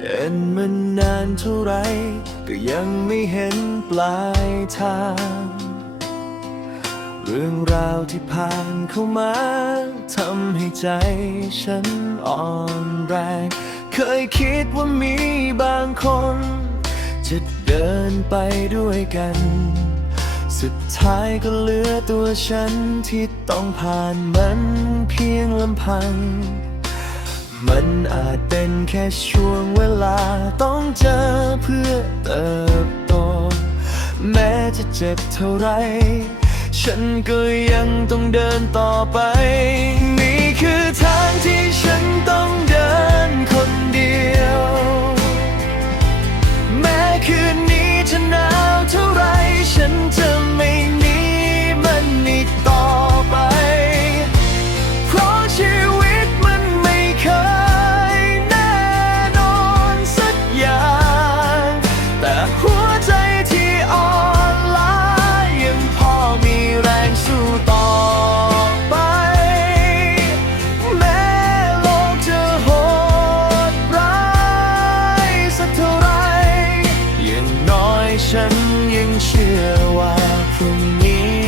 ดินมานานเท่าไร ก็ยังไม่เห็นปลายทาง เรื่องราวที่ผ่านเข้ามาทำให้ใจฉันอ่อนแรง เคยคิดว่ามีบางคน จะเดินไปด้วยกัน สุดท้ายก็เหลือตัวฉันที่ต้องผ่านมันเพียงลำพัง มันอาจเป็นแค่ช่วงเวลาต้องเจอเพื่อเติบโต แม้จะเจ็บเท่าไร ฉันก็ยังต้องเดินต่อไป นี่คือทาง ฉันยังเชื่อว่าพรุ่งนี้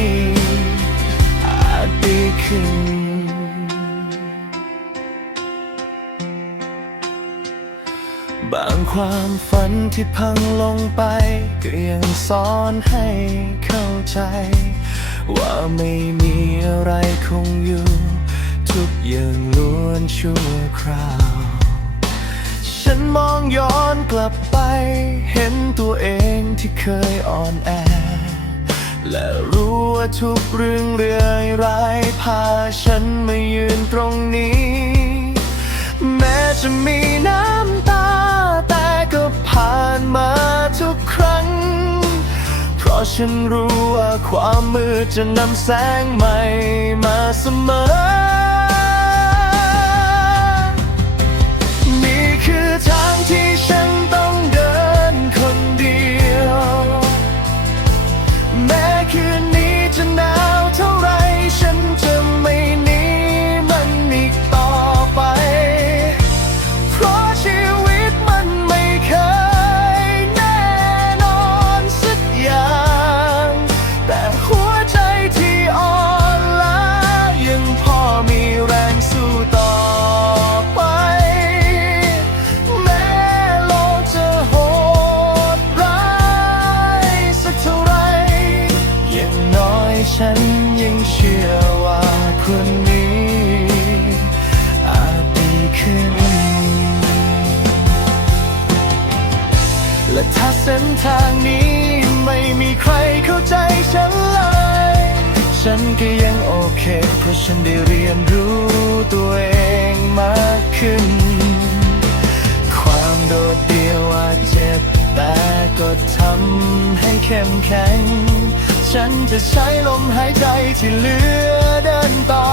อาจดีขึ้น บางความฝันที่พังลงไป ก็ยังสอนให้เข้าใจ ว่าไม่มีอะไรคงอยู่ ทุกอย่างล้วนชั่วคราว ฉันมองย้อนกลับไปเห็นตัวเอง เคยอ่อนแอ และรู้ว่าทุกเรื่องเรื่อยร้ายพาฉันมายืนตรงนี้ แม้จะมีน้ำตาแต่ก็ผ่านมาทุกครั้ง เพราะฉันรู้ว่าความมืดจะนำแสงใหม่มาเสมอ ฉันยังเชื่อว่าพรุ่งนี้อาจดีขึ้น และถ้าเส้นทางนี้ไม่มีใครเข้าใจฉันเลย ฉันก็ยังโอเคเพราะฉันได้เรียนรู้ตัวเองมากขึ้น ความโดดเดี่ยวอาจเจ็บแต่ก็ทำให้เข้มแข็ง ฉันจะใช้ลมหายใจที่เหลือเดินต่อ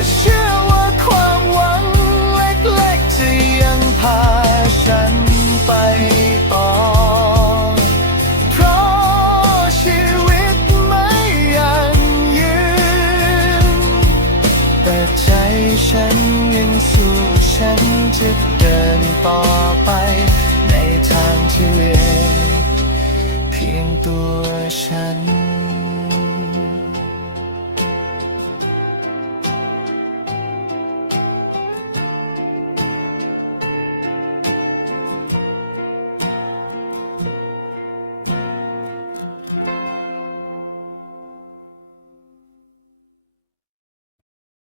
ก็เ